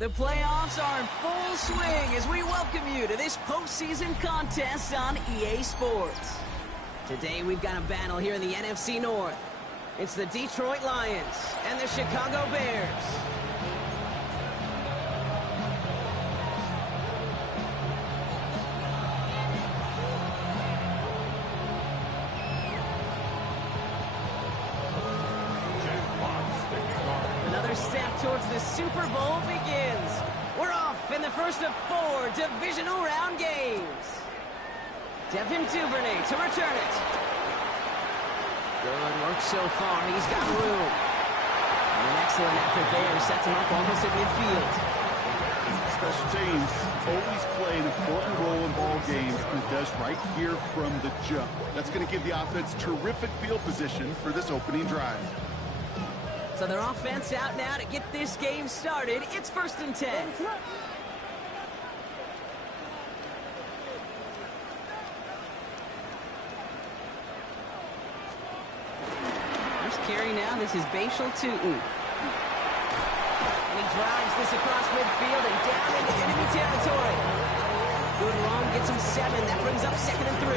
The playoffs are in full swing as we welcome you to this postseason contest on EA Sports. Today we've got a battle here in the NFC North. It's the Detroit Lions and the Chicago Bears. Another step towards the Super Bowl begins. We're off in the first of 4 divisional round games. Devin Duvernay to return it. Good work so far. He's got room. And an excellent effort there. Sets him up almost at midfield. Special teams always play an important role in ball games, and it does right here from the jump. That's going to give the offense terrific field position for this opening drive. So their offense out now to get this game started. It's 1st and 10. First carry now. This is Bashal Tootin. And he drives this across midfield and down into enemy territory. Good run, gets him 7. That brings up 2nd and 3.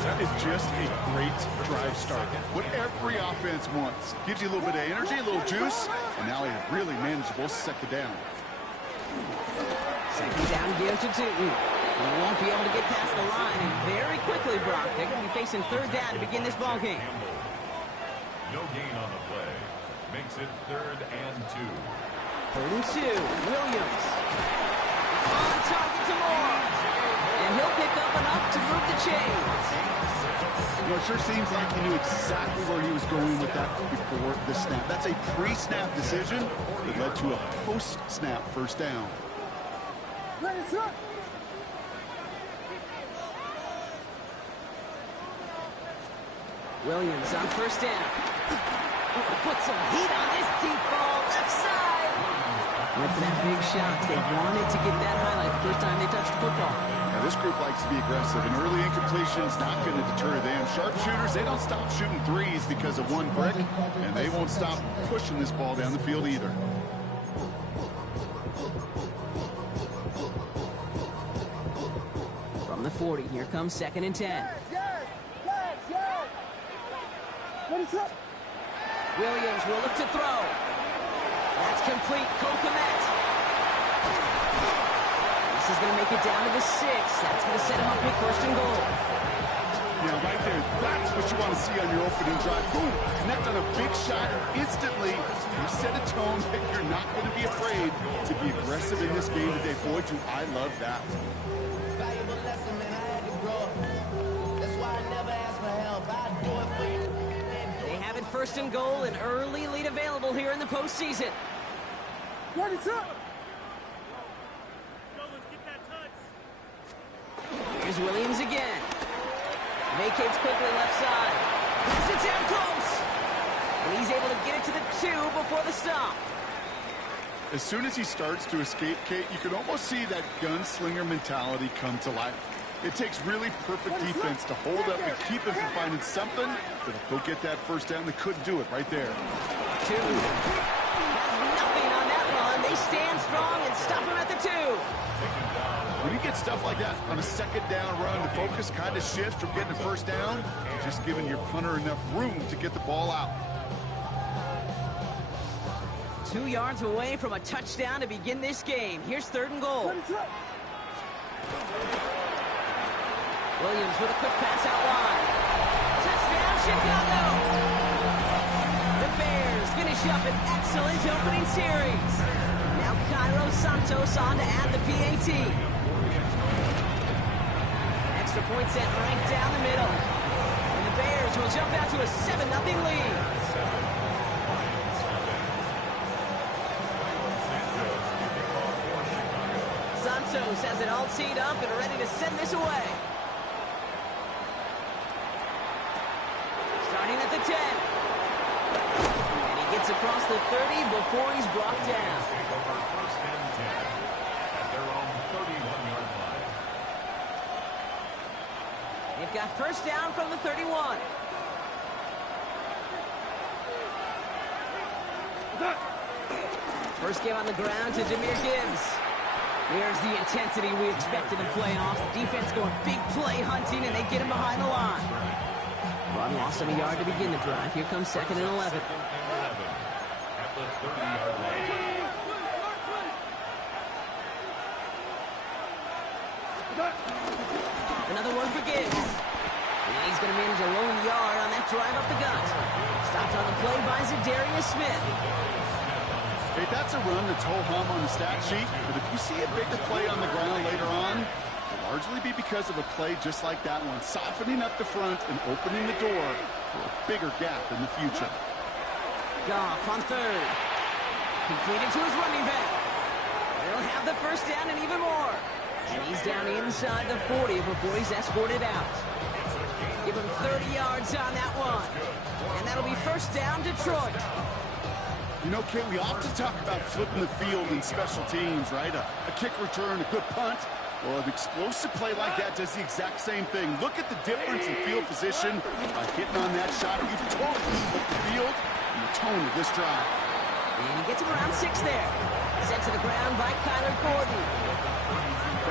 That is just a great drive start. What every offense wants. Gives you a little bit of energy, a little juice, and now a really manageable 2nd down. 2nd down given to Tootin. He won't be able to get past the line, and very quickly, Brock, they're going to be facing 3rd down to begin this ball game. No gain on the play. Makes it 3rd and 2. 3rd and 2. Williams. On target to Moore. And he'll pick up enough to move the chains. You know, it sure seems like he knew exactly where he was going with that before the snap. That's a pre-snap decision that led to a post-snap 1st down. Williams on 1st down. Put some heat on this deep ball, left side. With that big shot, they wanted to get that highlight the first time they touched the football. Now, this group likes to be aggressive, and early incompletion is not going to deter them. Sharpshooters, they don't stop shooting threes because of one brick, and they won't stop pushing this ball down the field either. From the 40, here comes 2nd and 10. Williams will look to throw. That's complete. Kokomet. This is going to make it down to the 6. That's going to set him up with 1st and goal. Yeah, right there. That's what you want to see on your opening drive. Boom. Connect on a big shot instantly. You set a tone that you're not going to be afraid to be aggressive in this game today. Boy, do I love that. Valuable lesson, man. I had to grow up. That's why I never ask for help. I do it for you. They have it 1st and goal, an early lead available here in the postseason. What is up? Here's Williams again. Vacates quickly left side. Puts it down close. And he's able to get it to the 2 before the stop. As soon as he starts to escape, Kate, you can almost see that gunslinger mentality come to life. It takes really perfect defense to hold up and keep him from finding something that'll go get that 1st down. They couldn't do it right there. 2. Has nothing on that run. They stand strong and stop him at the 2. When you get stuff like that on a 2nd down run, the focus kind of shifts from getting a 1st down to just giving your punter enough room to get the ball out. 2 yards away from a touchdown to begin this game. Here's 3rd and goal. Williams with a quick pass out wide. Touchdown, Chicago! The Bears finish up an excellent opening series. Now Cairo Santos on to add the PAT. Extra point set right down the middle. And the Bears will jump out to a 7-0 lead. Santos has it all teed up and ready to send this away. Starting at the 10. And he gets across the 30 before he's brought down. Over 1st and 10 at their own 31-yard line. They've got 1st down from the 31. First game on the ground to Jahmyr Gibbs. Here's the intensity we expect in the playoffs. Defense going big play hunting, and they get him behind the line. Run lost him a yard to begin the drive. Here comes 2nd and 11. At the 30-yard line. Another one for Gibbs. And he's going to manage a lone yard on that drive up the gut. Stopped on the play by Zadarius Smith. Hey, that's a run that's ho-hum on the stat sheet, but if you see a bigger play on the ground later on, it'll largely be because of a play just like that one, softening up the front and opening the door for a bigger gap in the future. Goff on 3rd. Completed to his running back. They'll have the first down and even more. And he's down inside the 40 before he's escorted out. Give him 30 yards on that one. And that'll be first down, Detroit. You know, Kate, we often talk about flipping the field in special teams, right? A kick return, a good punt. Well, an explosive play like that does the exact same thing. Look at the difference in field position by hitting on that shot. You've totally flipped the field and the tone of this drive. And he gets him around 6 there. Sent to the ground by Kyler Gordon.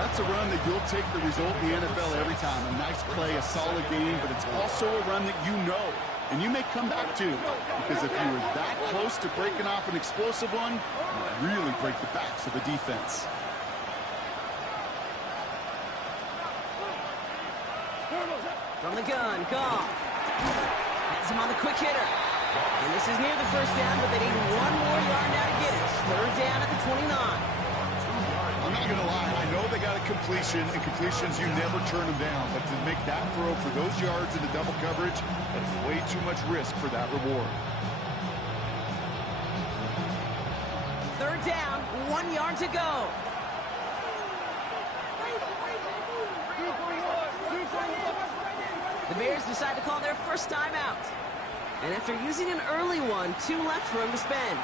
That's a run that you'll take the result in the NFL every time. A nice play, a solid game, but it's also a run that you know and you may come back to, because if you were that close to breaking off an explosive one, you really break the backs of the defense. From the gun, Goff. Has him on the quick hitter. And this is near the first down, but they need one more yard now to get it. 3rd down at the 29. I'm not going to lie, I know they got a completion, and completions, you never turn them down. But to make that throw for those yards in the double coverage, that's way too much risk for that reward. 3rd down, 1 yard to go. The Bears decide to call their first timeout. And after using an early one, 2 left for him to spend.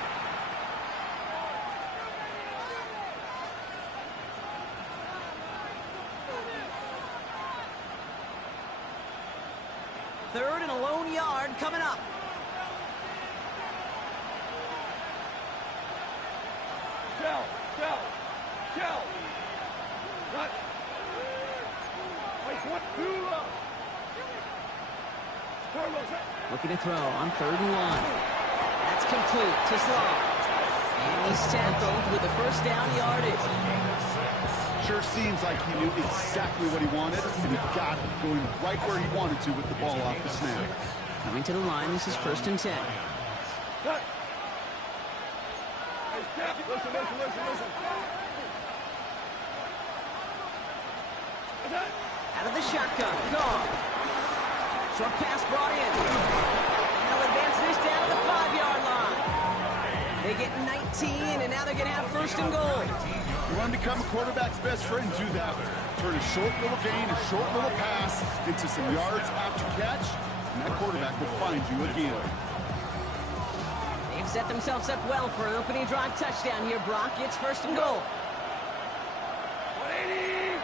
Third and a lone yard coming up. Looking to throw on 3rd and 1. That's complete to Slow. And he's tackled with the first down yardage. Sure seems like he knew exactly what he wanted, and he got it, going right where he wanted to with the ball off the snap. Coming to the line, this is 1st and 10. Listen. Out of the shotgun, Goff. Short pass brought in. And they'll advance this down to the 5-yard line. They get 19, and now they're going to have 1st and goal. You want to become a quarterback's best friend, do that. Turn a short little gain, a short little pass into some yards after catch, and that quarterback will find you again. They've set themselves up well for an opening drive touchdown here. Brock gets 1st and goal. 180.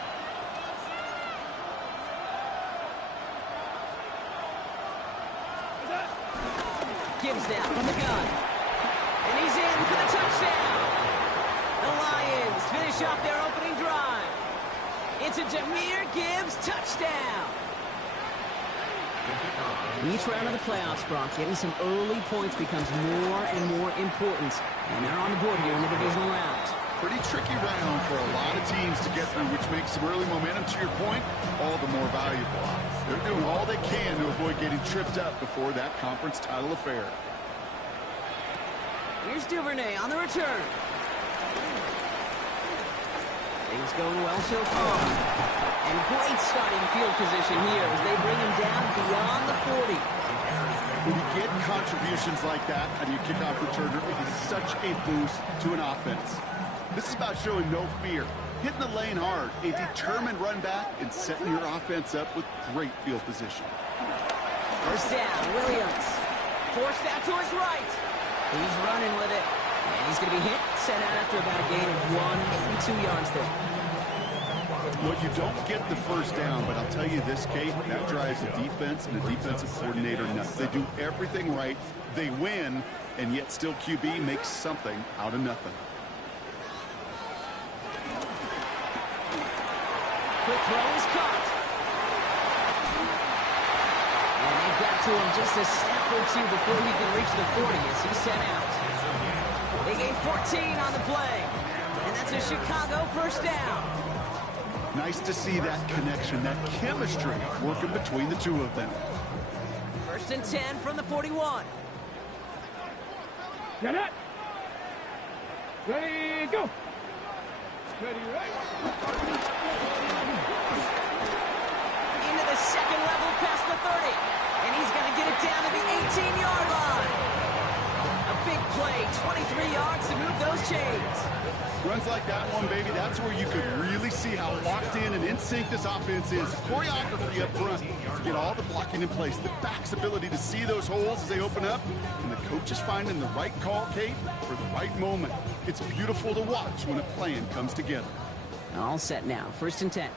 Gibbs now from the gun. And he's in for the touchdown. The Lions finish off their opening drive. It's a Jahmyr Gibbs touchdown. Each round of the playoffs, Brock, getting some early points becomes more and more important. And they're on the board here in the divisional round. Pretty tricky round for a lot of teams to get through, which makes some early momentum, to your point, all the more valuable. They're doing all they can to avoid getting tripped up before that conference title affair. Here's Duvernay on the return. Things going well so far. And great starting field position here as they bring him down beyond the 40. When you get contributions like that out of your kickoff returner, it is such a boost to an offense. This is about showing no fear, hitting the lane hard, a determined run back, and setting your offense up with great field position. First down, Williams. Forced out to his right. He's running with it. And he's going to be hit, sent out after about a gain of 1, maybe 2 yards there. Well, you don't get the first down, but I'll tell you this, Kate, that drives the defense and the defensive coordinator nuts. They do everything right, they win, and yet still QB makes something out of nothing. quick throw is caught. And they got to him just a step or two before he could reach the 40 as he sent out. They gained 14 on the play. And that's a Chicago first down. Nice to see that connection, that chemistry working between the two of them. First and 10 from the 41. Get it. Ready, go. Ready, right. Into the second level past the 30. And he's going to get it down to the 18-yard line. A big play, 23 yards to move those chains. Runs like that one, baby, that's where you could really see how locked in and in sync this offense is. Choreography up front to get all the blocking in place. The back's ability to see those holes as they open up. And the coach is finding the right call, Kate, for the right moment. It's beautiful to watch when a plan comes together. All set now. First and 10.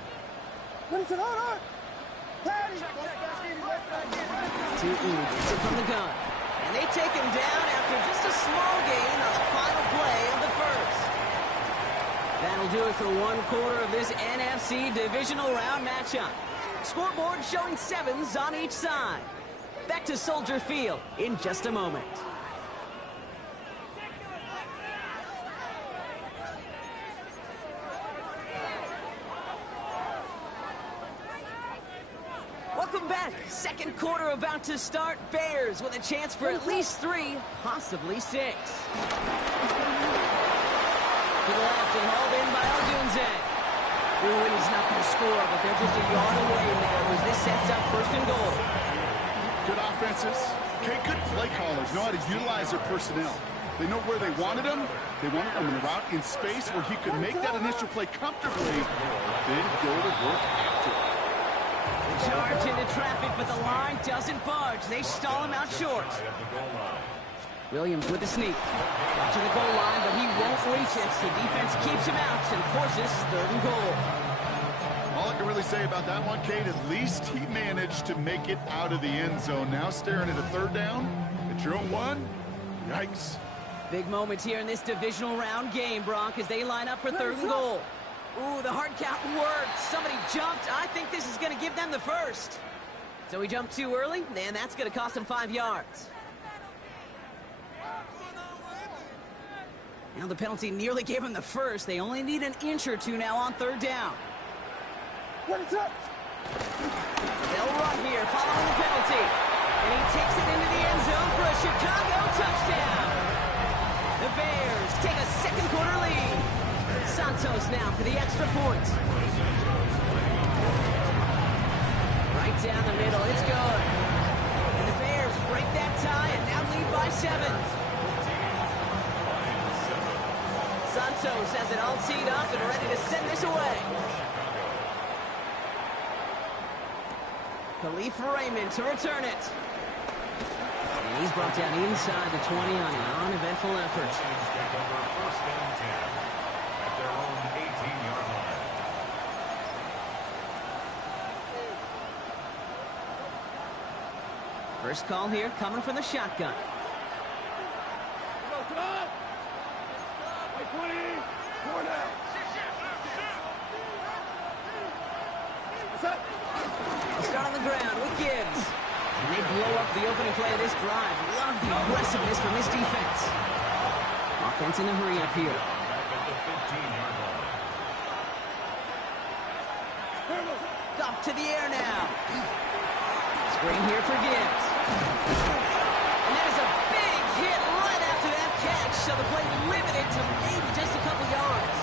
Listen, hold on. Patty. Gets it from the gun. And they take him down after just a small gain on the final play of the first. That'll do it for one quarter of this NFC divisional round matchup. Scoreboard showing 7s on each side. Back to Soldier Field in just a moment. Welcome back. Second quarter about to start. Bears with a chance for at least 3, possibly 6. To the left and hauled in by Aldunze. Ooh, and he's not going to score, but they're just a yard away now as this sets up first and goal. Good offenses. Okay, good play callers know how to utilize their personnel. They know where they wanted him. They wanted him in a route in space where he could make that initial play comfortably, then go to work after it. Charge into traffic, but the line doesn't budge. They stall him out short. Williams with a sneak. Up to the goal line, but he won't reach it. The defense keeps him out and forces third and goal. All I can really say about that one, Kate, at least he managed to make it out of the end zone. Now staring at a third down at your own one. Yikes. Big moments here in this divisional round game, Bronk, as they line up for third and goal. Ooh, the hard count worked. Somebody jumped. I think this is going to give them the first. So he jumped too early, and that's going to cost him 5 yards. Now the penalty nearly gave him the first. They only need an inch or two now on third down. What is up? They'll run here following the penalty. And he takes it into the end zone for a Chicago touchdown. The Bears take a second quarter lead. Santos now for the extra point. Right down the middle, it's good. And the Bears break that tie and now lead by 7. Santos has it all teed up and ready to send this away. Khalif Raymond to return it. And he's brought down inside the 20 on an uneventful effort. First call here coming from the shotgun. Start on the ground with Gibbs. And they blow up the opening play of this drive. Love the aggressiveness from this defense. Offense in a hurry up here. Off to the air now. Screen here for Gibbs. And there's a big hit right after that catch. So the play limited to maybe just a couple yards.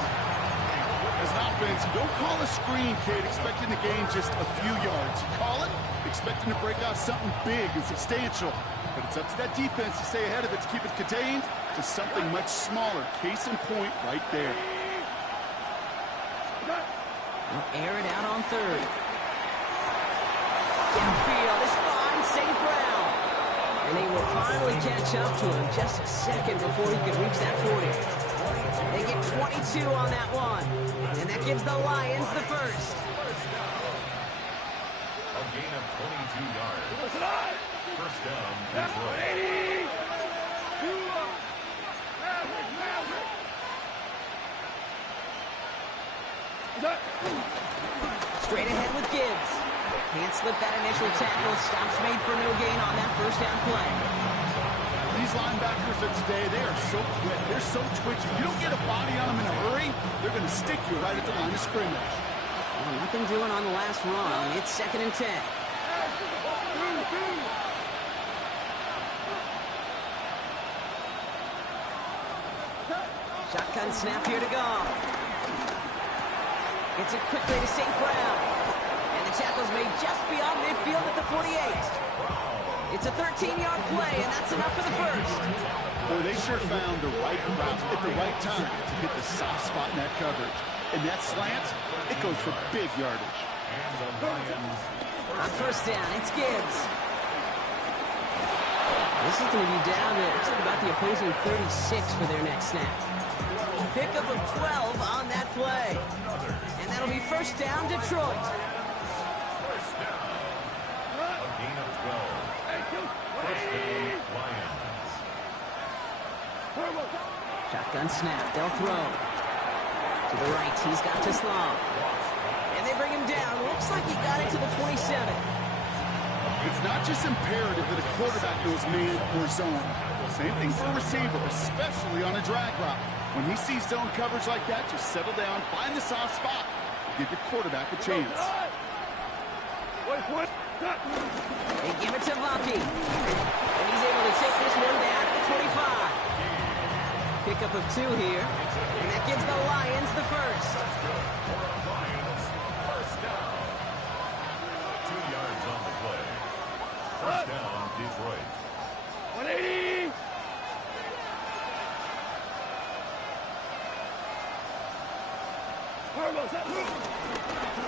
As an offense, you don't call a screen, kid, expecting to gain just a few yards. You call it expecting to break out something big and substantial. But it's up to that defense to stay ahead of it, to keep it contained to something much smaller. Case in point right there. They'll air it out on third. Downfield is fine, St. Brown. And they will finally catch up to him just a second before he could reach that 40. They get 22 on that one. And that gives the Lions the first. A gain of 22 yards. First down, Detroit. Straight ahead with Gibbs. Can't slip that initial tackle. Stops made for no gain on that first down play. These linebackers of today, they are so quick. They're so twitchy. You don't get a body on them in a hurry, they're going to stick you right at the line of scrimmage. Well, nothing doing on the last run. It's 2nd and 10. Shotgun snap here to go. Gets it quickly to St. Brown. And the tackle's made just beyond midfield at the 48. It's a 13-yard play, and that's enough for the first. Boy, they sure found the right route at the right time to hit the soft spot in that coverage. And that slant, it goes for big yardage. On first down, it's Gibbs. This is going to be down to about the opposing 36 for their next snap. Pickup of 12 on that play. And that'll be first down, Detroit. First down. A gain of 12. First down, Lions. Shotgun snap, they'll throw. To the right, he's got to Sloan. And they bring him down. Looks like he got it to the 27. It's not just imperative that a quarterback knows man or zone. Same thing for a receiver, especially on a drag route. When he sees zone coverage like that, just settle down, find the soft spot, give your quarterback a chance. They give it to Vaki. And he's able to take this one down to the 25. Pickup of 2 here. And that gives the Lions the first. Lions, first down. 2 yards on the play. First down, Detroit. 180.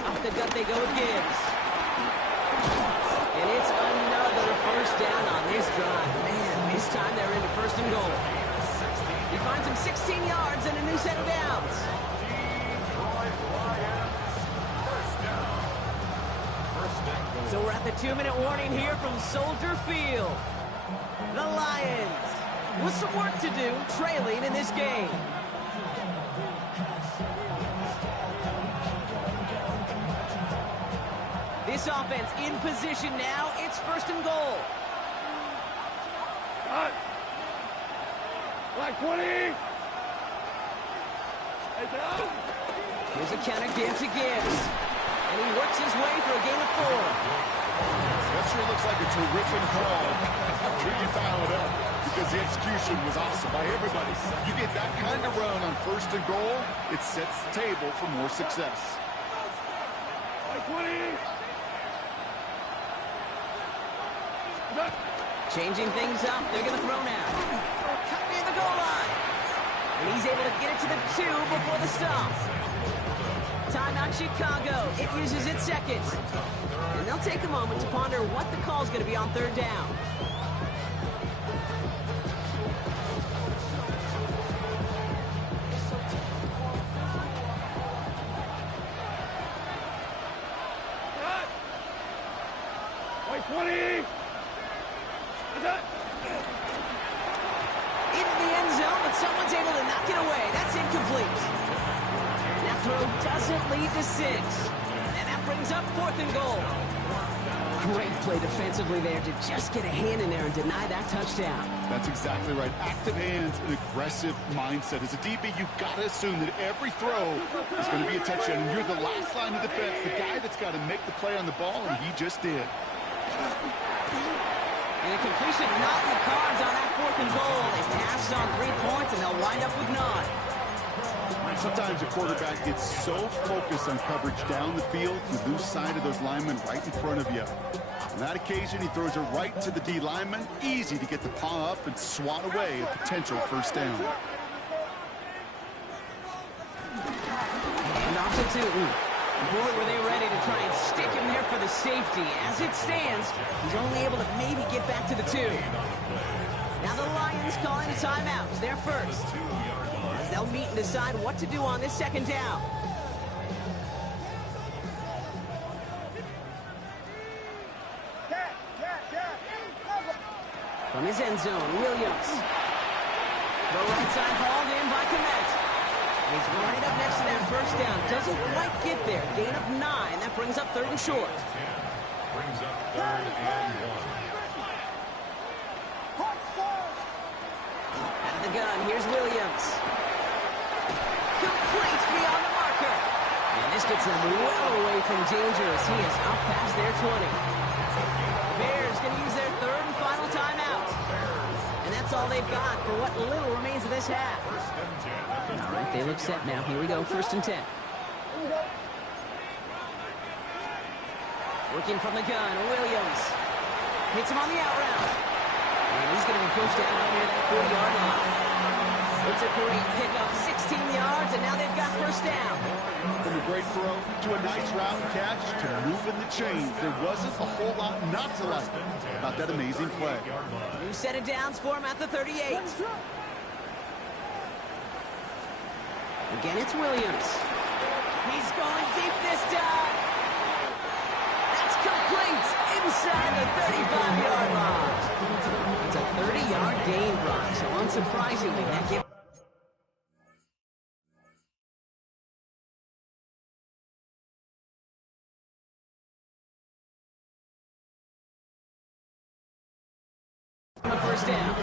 Off the gut they go with Gibbs. And it's another first down on this drive. Man, this time they're into first and goal. He finds him 16 yards and a new set of downs. Detroit Lions, first down. First and goal. So we're at the 2-minute warning here from Soldier Field. The Lions with some work to do, trailing in this game. This offense in position now. It's first and goal. Like 20. Here's a counter give to Gibbs. And he works his way for a gain of 4. That sure looks like a terrific call until you dial it up, because the execution was awesome by everybody. You get that kind of run on first and goal, it sets the table for more success. Like 20. Changing things up. They're going to throw now. Cut near the goal line. And he's able to get it to the 2 before the stop. Timeout Chicago. It uses its second. And they'll take a moment to ponder what the call is going to be on third down. Like 20. Into the end zone, but someone's able to knock it away. That's incomplete. That throw doesn't lead to 6. And that brings up 4th and goal. Great play defensively there to just get a hand in there and deny that touchdown. That's exactly right. Active hands and aggressive mindset. As a DB, you've got to assume that every throw is going to be a touchdown. And you're the last line of defense, the guy that's got to make the play on the ball, and he just did. And a completion not in the cards on that 4th and goal. They passed on 3 points, and they'll wind up with none. Sometimes a quarterback gets so focused on coverage down the field, you lose sight of those linemen right in front of you. On that occasion, he throws it right to the D lineman. Easy to get the paw up and swat away a potential first down. And off to Tootin. Boy, were they ready to try and stick him there for the safety. As it stands, he's only able to maybe get back to the 2. Now the Lions calling a timeout. They're first. As they'll meet and decide what to do on this second down. From his end zone, Williams. The right side hauled in by Komet. He's right up next to that first down. Doesn't quite get there. Gain of 9. That brings up 3rd and short. Brings up 3rd and 1. Out of the gun, here's Williams. Complete beyond the marker. And this gets them well away from danger as he is up past their 20. The Bears going to use their 3rd and final timeout. And that's all they've got for what little remains of this half. All right, they look set now. Here we go, 1st and 10. Working from the gun, Williams. Hits him on the out route. And he's going to be pushed down up near that 40-yard line. It's a great pickup, 16 yards, and now they've got 1st down. From a great throw to a nice route and catch to moving the chains, there wasn't a whole lot not to like about that amazing play. New set of downs for him at the 38. Again, it's Williams. He's going deep this time. That's complete inside the 35-yard line. It's a 30-yard gain, Brock, so unsurprisingly, that gives a 1st down.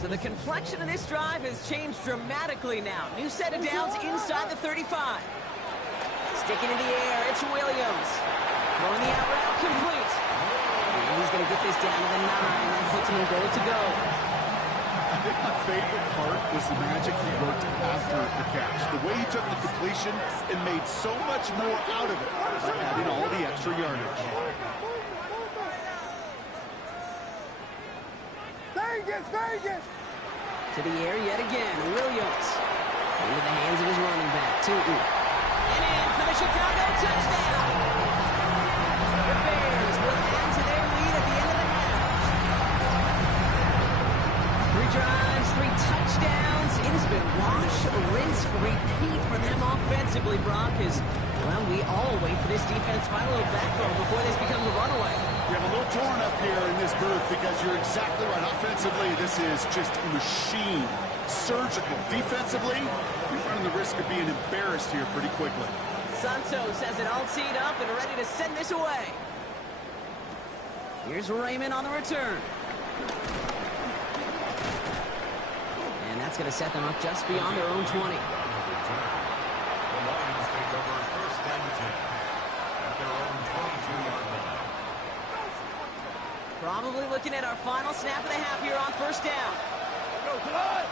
So the complexion of this drive has changed dramatically now. New set of downs inside the 35. Sticking in the air, it's Williams. Throwing the out route, complete. And he's going to get this down to the 9. That puts him in goal to go. I think my favorite part was the magic he worked after the catch. The way he took the completion and made so much more out of it by adding all the extra yardage. Vegas! To the air yet again, Williams. Into the hands of his running back, Tootin. And in for the Chicago touchdown. The Bears will add to their lead at the end of the half. 3 drives, 3 touchdowns. It has been wash, rinse, repeat for them offensively, Brock, as, well, we all wait for this defense to find a little backbone before this becomes a runaway. We have a little torn up here in this booth because you're exactly right. Offensively, this is just a machine. Surgical. Defensively, you're running the risk of being embarrassed here pretty quickly. Santos has it all teed up and ready to send this away. Here's Raymond on the return. And that's going to set them up just beyond their own 20. The Lions take over 1st and 10 at their own 22-yard line. Probably looking at our final snap of the half here on 1st down. Go to the line!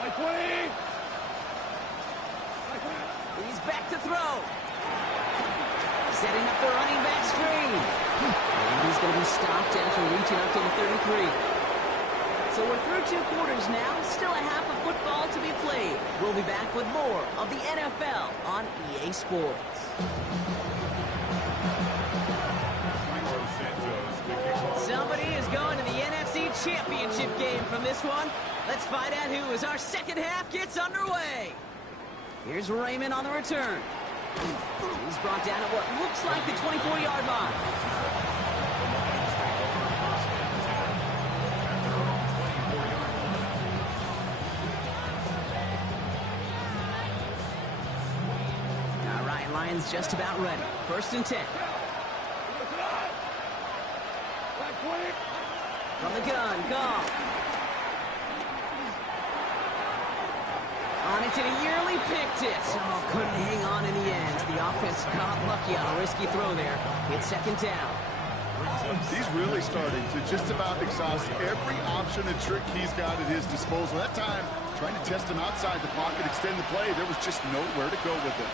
Like 20! He's back to throw. Setting up the running back screen. And he's going to be stopped after reaching up to the 33. So we're through 2 quarters now. Still a half of football to be played. We'll be back with more of the NFL on EA Sports. Somebody is going to the NFC Championship game from this one. Let's find out who as our second half gets underway. Here's Raymond on the return. He's brought down at what looks like the 24-yard line. All right, Lions just about ready. 1st and 10. From the gun, Goff. On it to the yearly picked it. Oh, couldn't hang on in the end. The offense got lucky on a risky throw there. It's 2nd down. He's really starting to just about exhaust every option and trick he's got at his disposal. That time, trying to test him outside the pocket, extend the play, there was just nowhere to go with it.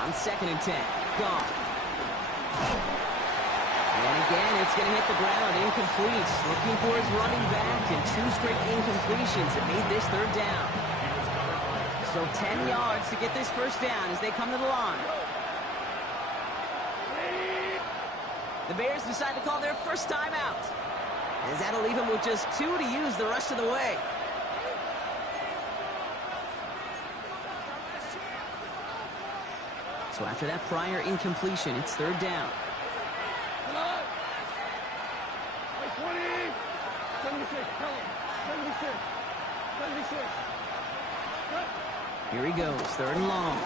On 2nd and 10, Goff. And again, it's going to hit the ground, incomplete. Looking for his running back, and 2 straight incompletions that made this 3rd down. So 10 yards to get this 1st down as they come to the line. The Bears decide to call their first timeout, as that'll leave them with just 2 to use the rest of the way. So after that prior incompletion, it's third down. My 20. 76. Tell him. 76. 76. Here he goes, third and long.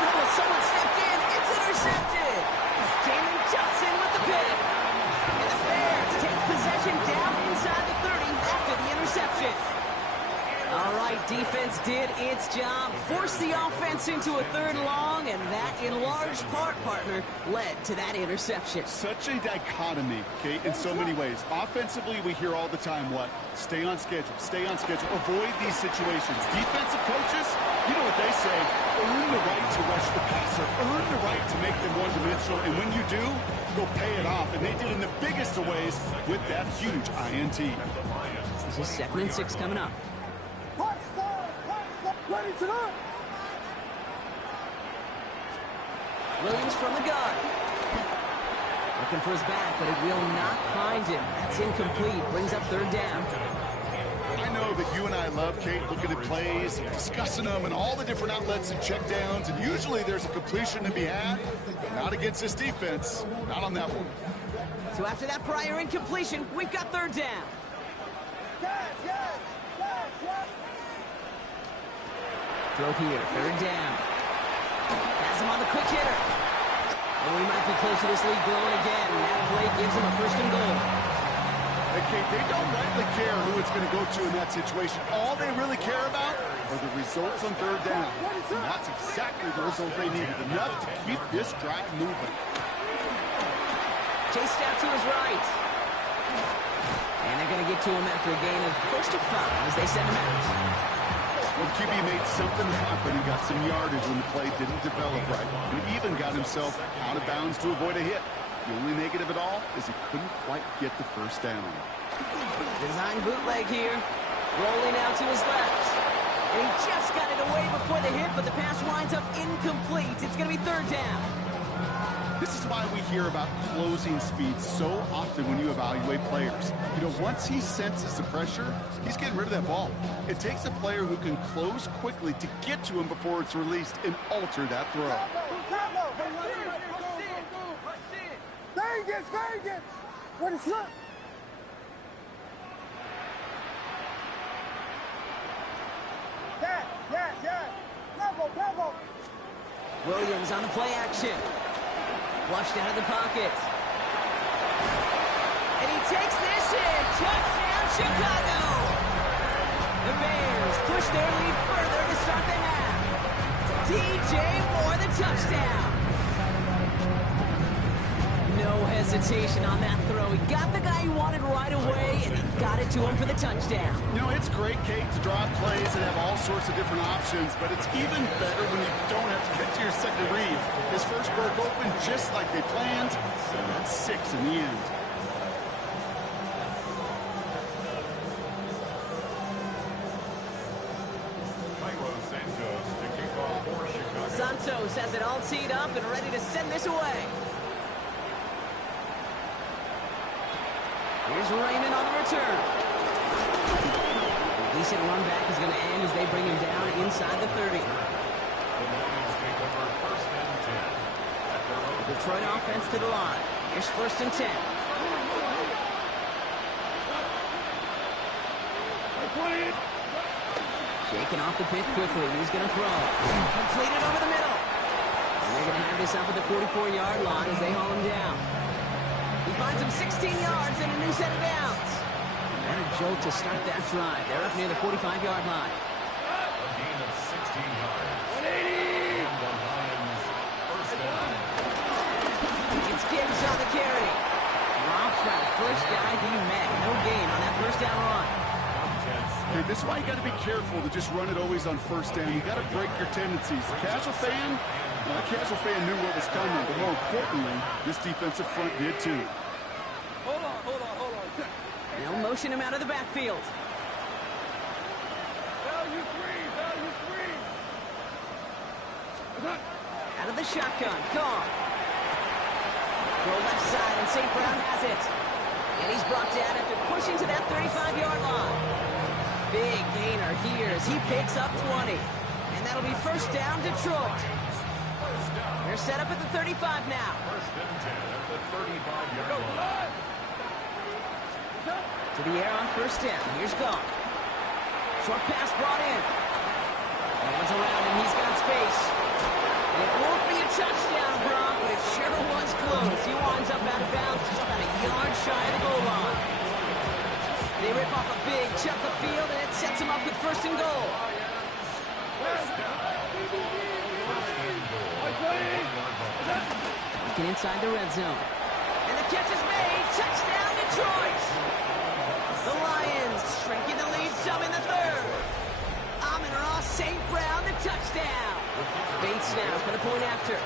Oh, someone stepped in. It's intercepted. Damon Johnson with the pick. And the Bears take possession down inside the 30 after the interception. All right, defense did its job, forced the offense into a third and long, and that, in large part, partner, led to that interception. Such a dichotomy, Kate, in so many ways. Offensively, we hear all the time what? Stay on schedule, avoid these situations. Defensive coaches, you know what they say, earn the right to rush the passer, earn the right to make them one-dimensional, and when you do, go pay it off. And they did in the biggest of ways with that huge INT. This is 2nd and 6 coming up. Ready to go. Williams from the gun. Looking for his back, but it will not find him. That's incomplete. Brings up third down. I know that you and I love, Kate, looking at plays, discussing them, and all the different outlets and checkdowns, and usually there's a completion to be had, but not against this defense. Not on that one. So after that prior incompletion, we've got third down. Throw here, third down. Has him on the quick hitter. And we might be close to this league growing again. That play gives him a first and goal. Hey, Kate, they don't rightly care who it's going to go to in that situation. All they really care about are the results on third down. And that's exactly the result they needed. Enough to keep this drive moving. Chased out to his right. And they're going to get to him after a gain of close to 5 as they send him out. Well, QB made something happen and got some yardage when the play didn't develop right. And even got himself out of bounds to avoid a hit. The only negative at all is he couldn't quite get the first down. Design bootleg here. Rolling out to his left. And he just got it away before the hit, but the pass winds up incomplete. It's going to be third down. This is why we hear about closing speed so often when you evaluate players. You know, once he senses the pressure, he's getting rid of that ball. It takes a player who can close quickly to get to him before it's released and alter that throw. Vegas! What is up? Yeah. Bravo. Williams on the play action. Flushed out of the pocket. And he takes this in. Touchdown, Chicago! The Bears push their lead further to start the half. DJ Moore, the touchdown. No hesitation on that throw. He got the guy he wanted right away, and he got it to him for the touchdown. You know, it's great, Kate, to draw plays and have all sorts of different options, but it's even better when you don't have to get to your second read. His first broke open just like they planned, and that's 6 in the end. Santos has it all teed up and ready to send this away. Here's Raymond on the return. A decent run back is going to end as they bring him down inside the 30. The Detroit offense to the line. Here's 1st and 10. Shaking off the pick quickly. He's going to throw. Completed over the middle. And they're going to have this up at the 44-yard line as they haul him down. He finds him 16 yards and a new set of downs. And a jolt to start that drive. They're up near the 45-yard line. A gain of 16 yards. 180! And the Lions first down. It's Gibbs on the carry. Drops that first guy he met. No gain on that first down run. Hey, this is why you got to be careful to just run it always on first down. You got to break your tendencies. The casual fan, well, the casual fan knew what was coming, but more importantly, this defensive front did too. Hold on. They'll motion him out of the backfield. Value three. Out of the shotgun. Gone. Go left side, and St. Brown has it. And he's brought down after pushing to that 35-yard line. Big gainer here as he picks up 20. And And that'll be first down, Detroit. They're set up at the 35 now. First and 10 at the 35-yard line. To the air on first down. Here's Goff. Short pass brought in. Runs around him. He's got space. It won't be a touchdown, Brock, but it sure was close. He winds up out of bounds just about a yard shy of the goal line. They rip off a big chunk of field, and it sets him up with first and goal. Looking inside the red zone. And the catch is made. Touchdown, Detroit! The Lions shrinking the lead some in the third. Amon-Ra St. Brown, the touchdown. Bates now for the point after.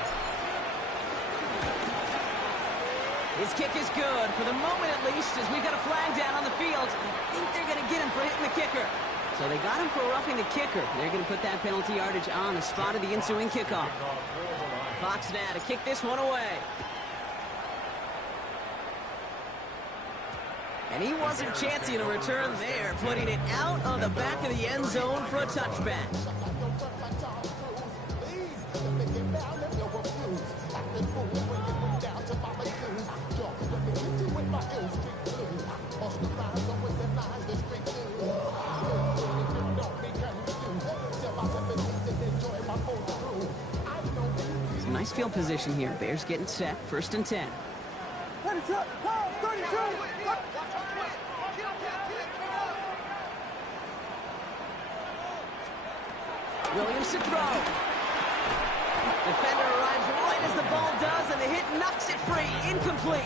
His kick is good, for the moment at least, as we got a flag down on the field. I think they're going to get him for hitting the kicker. So they got him for roughing the kicker. They're going to put that penalty yardage on the spot of the ensuing kickoff. Fox now to kick this one away. And he wasn't chancing a return there, putting it out on the back of the end zone for a touchback. Some nice field position here. Bears getting set. First and 10. Williams to throw. Defender arrives right as the ball does, and the hit knocks it free. Incomplete.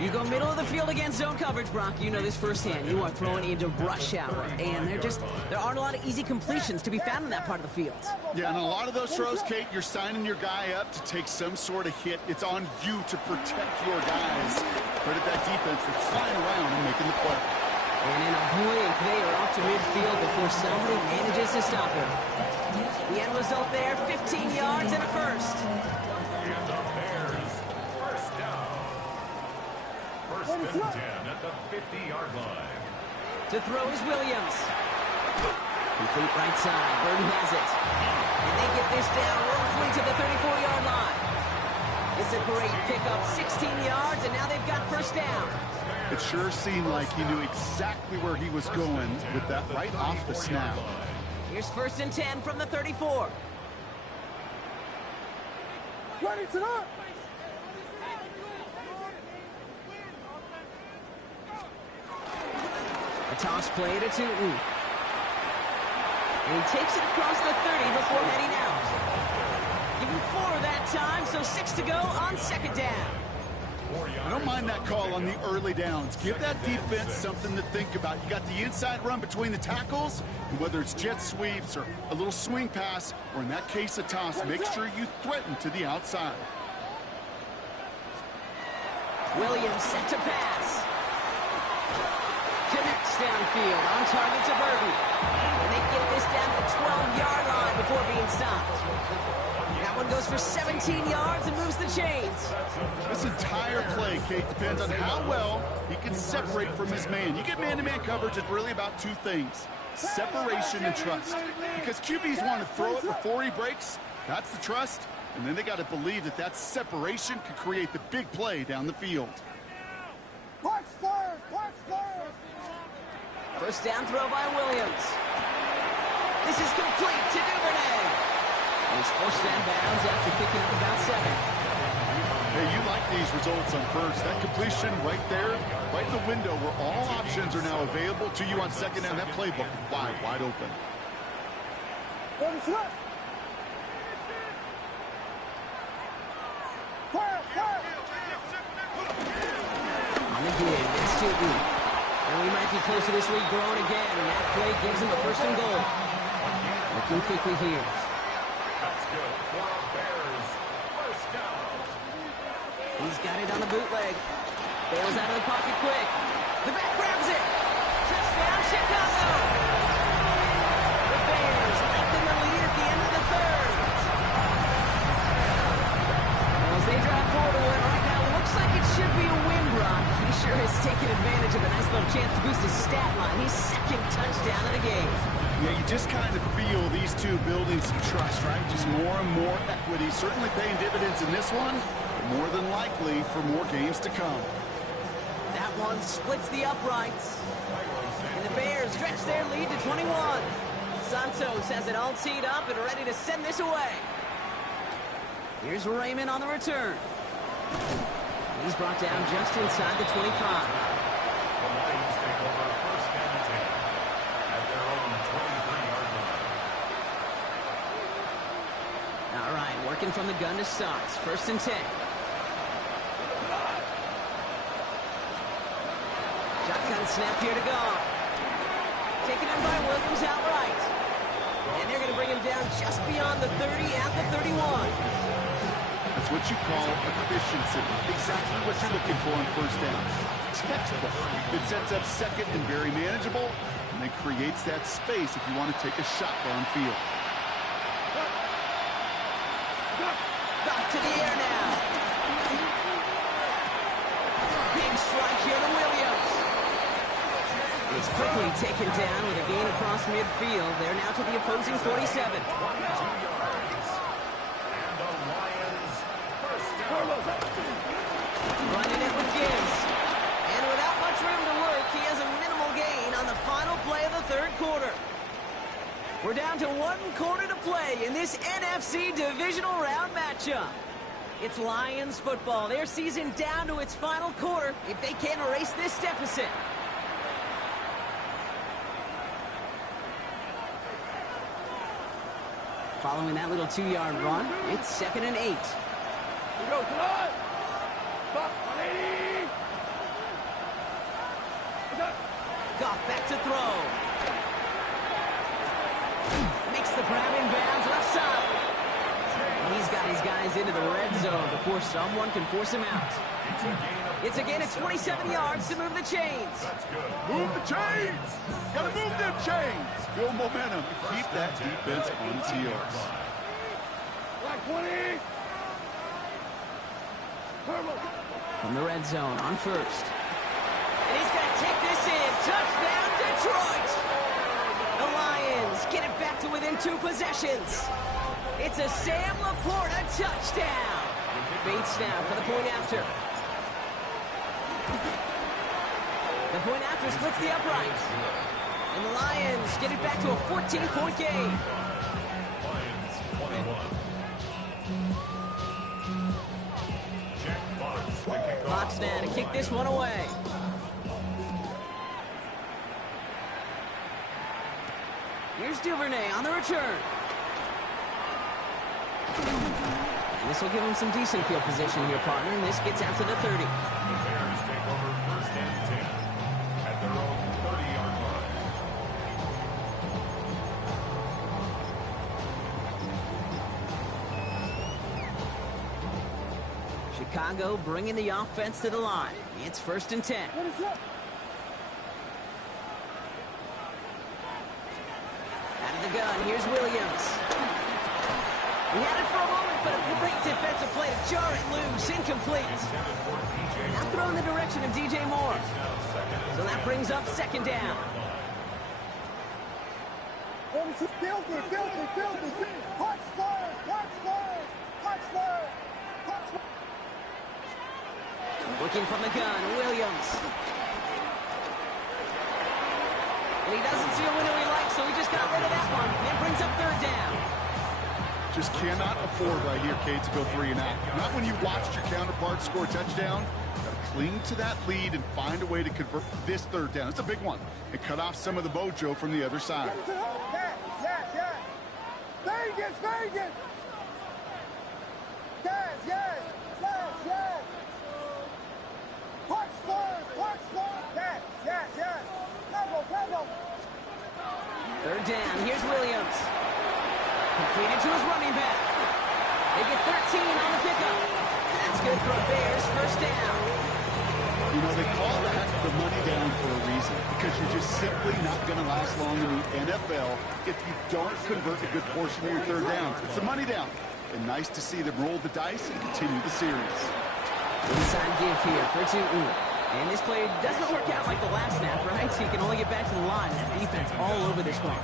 You go middle of the field against zone coverage, Brock. You know this firsthand. You are throwing into rush hour, and there aren't a lot of easy completions to be found in that part of the field. Yeah, and a lot of those throws, Kate, you're signing your guy up to take some sort of hit. It's on you to protect your guys. Credit that defense for flying around and making the play. And in a blink, they are off to midfield before somebody manages to stop him. The end result there, 15 yards and a first. And the Bears, first down. First and 10 at the 50-yard line. To throw is Williams. Complete right side. Burton has it. And they get this down roughly to the 34-yard line. It's a great pickup, 16 yards, and now they've got first down. It sure seemed like he knew exactly where he was going with that right off the snap. Here's first and 10 from the 34. A toss play to Tootin. And he takes it across the 30 before heading out. Give him 4 that time, so 6 to go on second down. I don't mind that call on the early downs. Give that defense something to think about. You got the inside run between the tackles, and whether it's jet sweeps or a little swing pass, or in that case a toss, make sure you threaten to the outside. Williams set to pass. Connects downfield, on target to Burton. And they get this down to the 12-yard line before being stopped. That one goes for 17 yards and moves the chains. This entire play, Kate, depends on how well he can separate from his man. You get man-to-man coverage, it's really about 2 things: separation and trust. Because QBs want to throw it before he breaks. That's the trust. And then they got to believe that that separation could create the big play down the field. First down throw by Williams. This is complete to Duvernay. And he's forced out of bounds after picking up about 7. Hey, you like these results on first. That completion right there, right in the window where all options are now available to you on second down. That playbook wide open. On the give, it's Tootin. And we might be close to this lead growing again. And that play gives him a first and goal. Looking quickly here. That's good for the Bears. First down. He's got it on the bootleg. Bails out of the pocket quick. The back grabs it. Touchdown, Chicago. The Bears lengthen the lead at the end of the third. Well, as they drive forward to win right now, looks like it should be a win, Brock. He sure has taken advantage of a nice little chance to boost his stat line. His second touchdown of the game. Yeah, you just kind of feel these two building some trust, right? Just more and more equity. Certainly paying dividends in this one, but more than likely for more games to come. That one splits the uprights. And the Bears stretch their lead to 21. Santos has it all teed up and ready to send this away. Here's Raymond on the return. He's brought down just inside the 25. The Lions take over first and 10 at their own 23-yard line. All right, working from the gun to start. First and 10. Shotgun snap here to go. Taken in by Williams outright. And they're going to bring him down just beyond the 30 at the 31. That's what you call efficiency. Exactly what you're looking for on first down. Textbook. It sets up second and very manageable, and it creates that space if you want to take a shot downfield. Back to the air now. Big strike here to Williams. It's quickly taken down with a gain across midfield. They're now to the opposing 47. Running it with Gibbs. And without much room to work, he has a minimal gain on the final play of the third quarter. We're down to 1 quarter to play in this NFC divisional round matchup. It's Lions football. Their season down to its final quarter if they can't erase this deficit. Following that little 2-yard run, it's 2nd and 8. Here we go, come on! Stop, lady! Goff back to throw. Makes the grab in bounds left side. He's got his guys into the red zone before someone can force him out. It's a gain of 27 yards to move the chains. Move the chains! Gotta move them chains! Build momentum. Keep that defense on its heels. Black 20! From the red zone on first. And he's going to take this in. Touchdown, Detroit! The Lions get it back to within 2 possessions. It's a Sam Laporta touchdown. Bates now for the point after. The point after splits the uprights. And the Lions get it back to a 14-point game. Lions 21. Jack Fox to kick off. Fox now to kick this one away. Here's Duvernay on the return. And this will give him some decent field position here, partner. And this gets out to the 30. The Bears take over first and 10 at their own 30-yard line. Chicago bringing the offense to the line. It's 1st and 10. What is up? Out of the gun, here's Williams. He had it for a moment, but a great defensive play to jar it loose, incomplete. Now throw in the direction of DJ Moore. So that brings up 2nd down. Filthy, filthy, filthy! Punch flyers, punch flyers, punch flyers, punch flyers! Looking from the gun, Williams. And he doesn't see a window he likes, so he just got rid of that one. And brings up 3rd down. Just cannot afford right here, Kate, to go 3 and out. Not when you watched your counterpart score a touchdown. Got to cling to that lead and find a way to convert this 3rd down. It's a big one. And cut off some of the mojo from the other side. Yes, yes, yes! Vegas, Vegas! Yes, yes, yes, yes! Punch flyers, yes, yes, yes! Temple! 3rd down, here's Williams. Completed to his running back. They get 13 on the pickup. That's good for a Bears 1st down. You know, they call that the money down for a reason, because you're just simply not going to last long in the NFL if you don't convert a good portion of your 3rd downs. It's a money down. And nice to see them roll the dice and continue the series. Inside give here for Tootin. And this play doesn't work out like the last snap, right? So you can only get back to the line. That defense all over this one.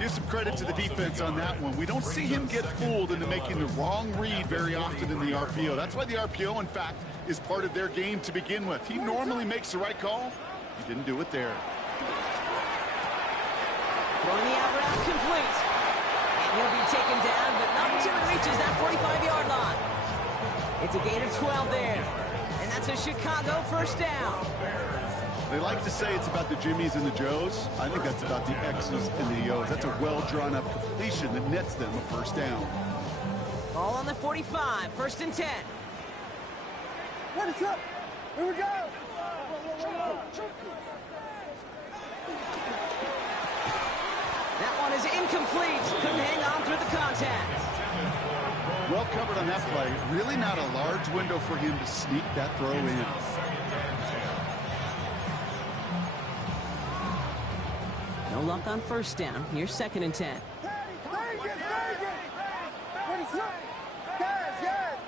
Give some credit to the defense on that one. We don't see him get fooled into making the wrong read very often in the RPO. That's why the RPO, in fact, is part of their game to begin with. He normally makes the right call. He didn't do it there. Throwing the out route complete. And he'll be taken down, but not until he reaches that 45-yard line. It's a gain of 12 there. And that's a Chicago first down. They like to say it's about the Jimmies and the Joes. I think that's about the X's and the O's. That's a well-drawn-up completion that nets them a first down. Ball on the 45, first and 10. Ready, set. Here we go. That one is incomplete. Couldn't hang on through the contact. Well covered on that play. Really not a large window for him to sneak that throw in. No luck on first down. Here's second and 10. Ready, set. Guys, yes.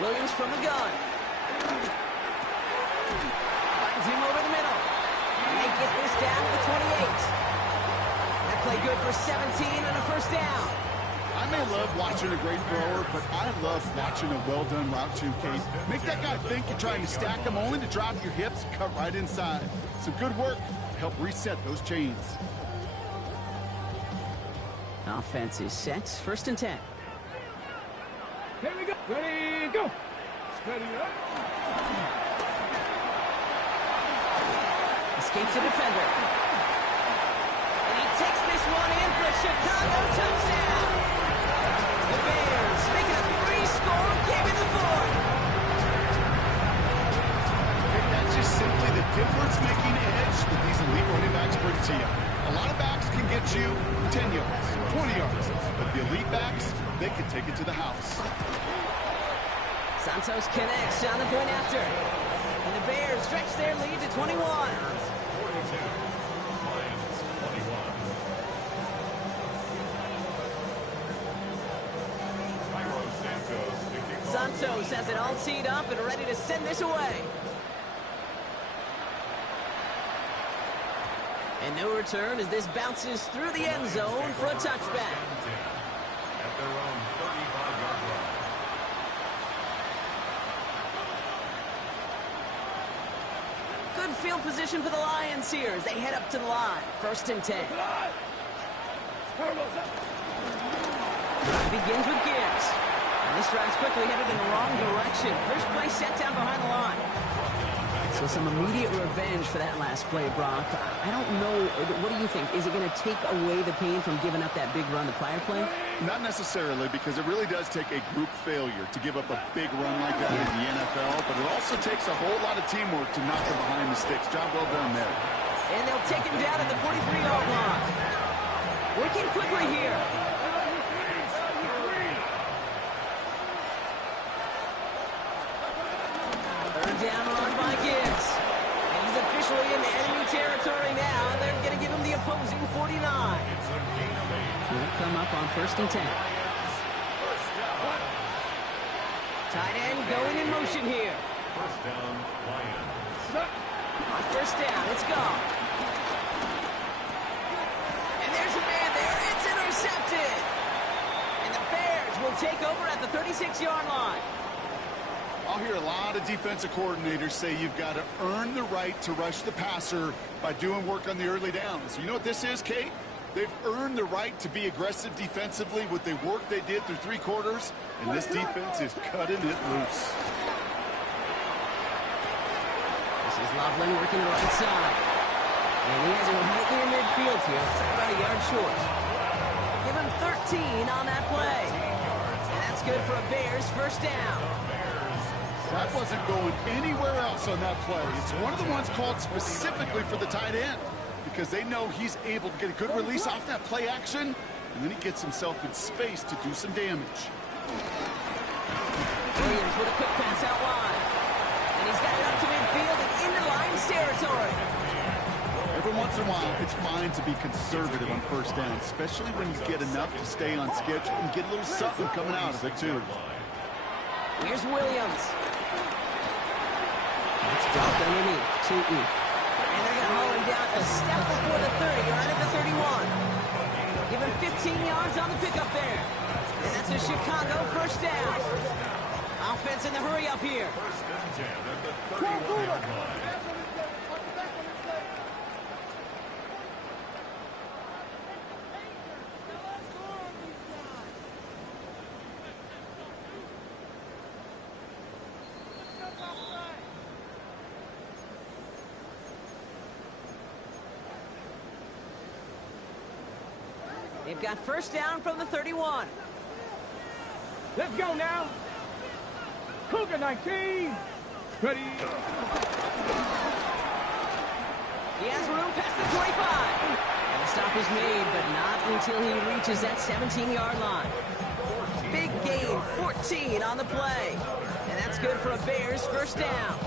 Williams from the gun. Finds him over the middle. And they get this down to the 28. That play good for 17 and a first down. I may love watching a great thrower, but I love watching a well-done route too, Case. Make that guy think you're trying to stack him only to drop your hips, cut right inside. Some good work to help reset those chains. Offense is set. First and 10. Here we go. Ready, go. Steady up. Escapes a defender. And he takes this one in for a Chicago touchdown. The Bears make it a 3-score game in the fourth. That's just simply the difference-making edge that these elite running backs bring to you. A lot of backs can get you 10 yards, 20 yards, but the elite backs, they can take it to the house. Santos connects on the point after. And the Bears stretch their lead to 21. 42, Lions 21. Santos has it all teed up and ready to send this away. And no return as this bounces through the end zone for a touchback. At their own 35-yard line. Good field position for the Lions here as they head up to the line. First and 10. Begins with Gibbs. And this drive's quickly headed in the wrong direction. First play set down behind the line. So some immediate revenge for that last play, Brock. I don't know. What do you think? Is it going to take away the pain from giving up that big run the prior play? Not necessarily, because it really does take a group failure to give up a big run like that in the NFL, but it also takes a whole lot of teamwork to knock them behind the sticks. Job well done there. And they'll take him down at the 43-yard line. Working quickly here. Third down run by Gibbs. And he's officially in enemy territory now. They're going to give him the opposing 49. He'll come up on first and 10. Tight end going in motion here. First down, Lions. On first down, it's gone. And there's a man there. It's intercepted. And the Bears will take over at the 36-yard line. I'll hear a lot of defensive coordinators say you've got to earn the right to rush the passer by doing work on the early downs. You know what this is, Kate? They've earned the right to be aggressive defensively with the work they did through 3 quarters, and this defense is cutting it loose. This is Loveland working the right side. And he has it right near midfield here. It's about a yard short. Give him 13 on that play. And that's good for a Bears first down. That wasn't going anywhere else on that play. It's one of the ones called specifically for the tight end because they know he's able to get a good release off that play action, and then he gets himself in space to do some damage. Williams with a quick pass out wide. And he's got it up to midfield and into Lions territory. Every once in a while, it's fine to be conservative on first down, especially when you get enough to stay on schedule and get a little something coming out of it, too. Here's Williams. It's dropped underneath. Tootin. And they're going to haul him down a step before the 30, right at the 31. Give him 15 yards on the pickup there. And that's a Chicago first down. Offense in the hurry up here. First and 10 at the 31-yard line. They've got first down from the 31. Let's go now. Cougar 19. Ready. He has room past the 25. And the stop is made, but not until he reaches that 17-yard line. Big gain, 14 on the play. And that's good for a Bears first down.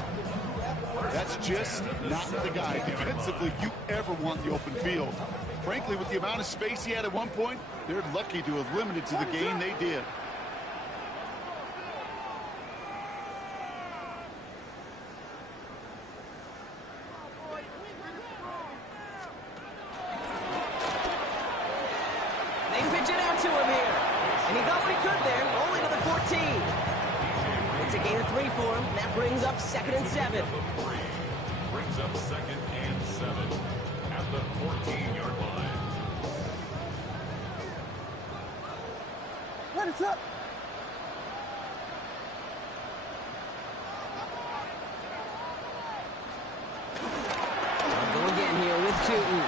That's just not the guy defensively you ever want the open field. Frankly, with the amount of space he had at one point, they're lucky to have limited to the gain they did. They pitch it out to him here. And he got what he could there, only to the 14. It's a gain of 3 for him. That brings up 2nd and 7. Brings up 2nd and 7 at the 14-yard line. Let us up. They'll go again here with Tootin.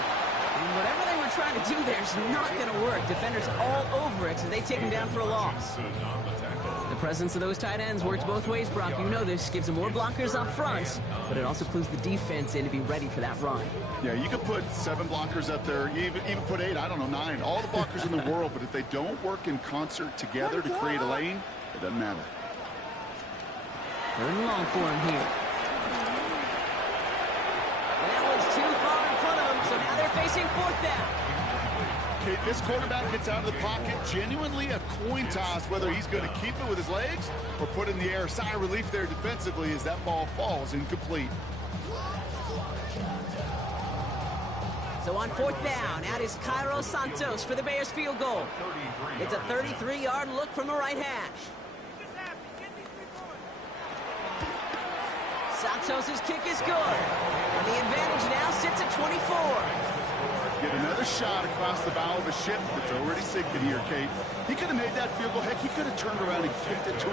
And whatever they were trying to do there is not going to work. Defenders all over it, so they take him down for a loss. The presence of those tight ends works both ways, Brock. You know this. Gives them more blockers up front, but it also clues the defense in to be ready for that run. Yeah, you could put 7 blockers up there, even put 8, I don't know, 9. All the blockers in the world, but if they don't work in concert together to create a lane, it doesn't matter. 3rd and long for him here. And that one's too far in front of him, so now they're facing 4th down. Okay, this quarterback gets out of the pocket, genuinely a coin toss, whether he's going to keep it with his legs or put it in the air. Sigh of relief there defensively as that ball falls incomplete. So on 4th down, out is Cairo Santos for the Bears field goal. It's a 33-yard look from the right hash. Santos' kick is good. And the advantage now sits at 24. Get another shot across the bow of a ship that's already sinking here, Kate. He could have made that field goal. Heck, he could have turned around and kicked it to